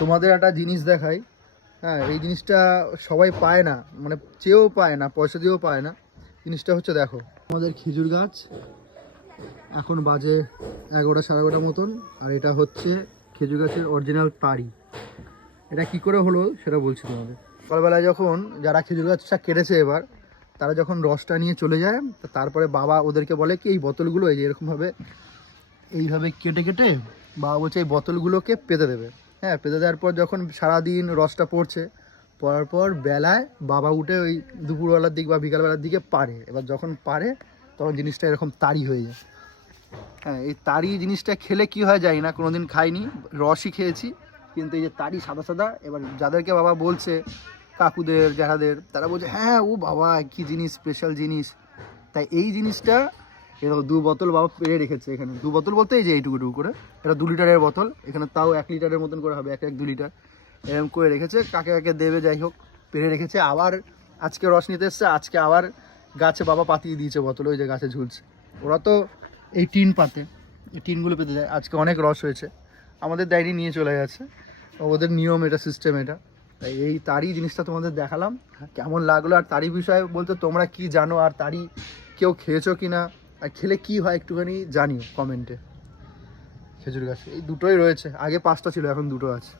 তোমাদের একটা জিনিস দেখাই। হ্যাঁ, এই জিনিসটা সবাই পায় না, মানে চেয়েও পায় না, পয়সা দিয়েও পায় না। জিনিসটা হচ্ছে দেখো, আমাদের খেজুর গাছ এখন বাজে 11টা 11:30 মতন, আর এটা হচ্ছে খেজুর গাছের অরিজিনাল তাড়ি। এটা কি করে হলো সেটা বলছি তোমাদের। সকালবেলায় যখন যারা খেজুর গাছটা কেটেছে এবার, তারা যখন রসটা নিয়ে চলে যায়, তারপরে বাবা ওদেরকে বলে কি এই বোতলগুলো এই যে এরকমভাবে এইভাবে কেটে কেটে বাবা বলছে এই বোতলগুলোকে পেতে দেবে। হ্যাঁ, পেতে দেওয়ার পর যখন সারাদিন রসটা পড়ার পর বেলায় বাবা উঠে ওই দুপুরবেলার দিক বা বিকালবেলার দিকে পারে। এবার যখন পারে তখন জিনিসটা এরকম তাড়ি হয়ে যায়। হ্যাঁ, এই তাড়ি জিনিসটা খেলে কি হয় জানি না, কোনোদিন খাইনি, রসই খেয়েছি। কিন্তু এই যে তাড়ি সাদা সাদা, এবার যাদেরকে বাবা বলছে, কাকুদের যাহাদের, তারা বলছে হ্যাঁ ও বাবা কি জিনিস, স্পেশাল জিনিস। তাই এই জিনিসটা এরকম 2 বোতল বাবা পেরে রেখেছে এখানে। 2 বোতল বলতে এই যে এইটুকু করে, এটা 2 লিটারের বোতল, এখানে তাও 1 লিটারের মতন করে হবে, 1 2 লিটার এরকম করে রেখেছে। কাকে কাকে দেবে যাই হোক, পেরে রেখেছে। আবার আজকে রস নিতে এসছে, আজকে আবার গাছে বাবা পাতিয়ে দিয়েছে বোতল, ওই যে গাছে ঝুলছে। ওরা তো এই টিন পাতে, এই টিনগুলো পেতে দেয়। আজকে অনেক রস হয়েছে, আমাদের ডায়েরি নিয়ে চলে গেছে, ওদের নিয়ম এটা, সিস্টেম এটা। তাই এই তাড়ি জিনিসটা তোমাদের দেখালাম, কেমন লাগলো। আর তাড়ি বিষয়ে বলতে তোমরা কি জানো, আর তাড়ি কেউ খেয়েছো কি না, আর খেলে কি হয় একটুখানি জানিও কমেন্টে। খেজুর গাছ এই দুটোই রয়েছে, আগে 5টা ছিল, এখন 2টো আছে।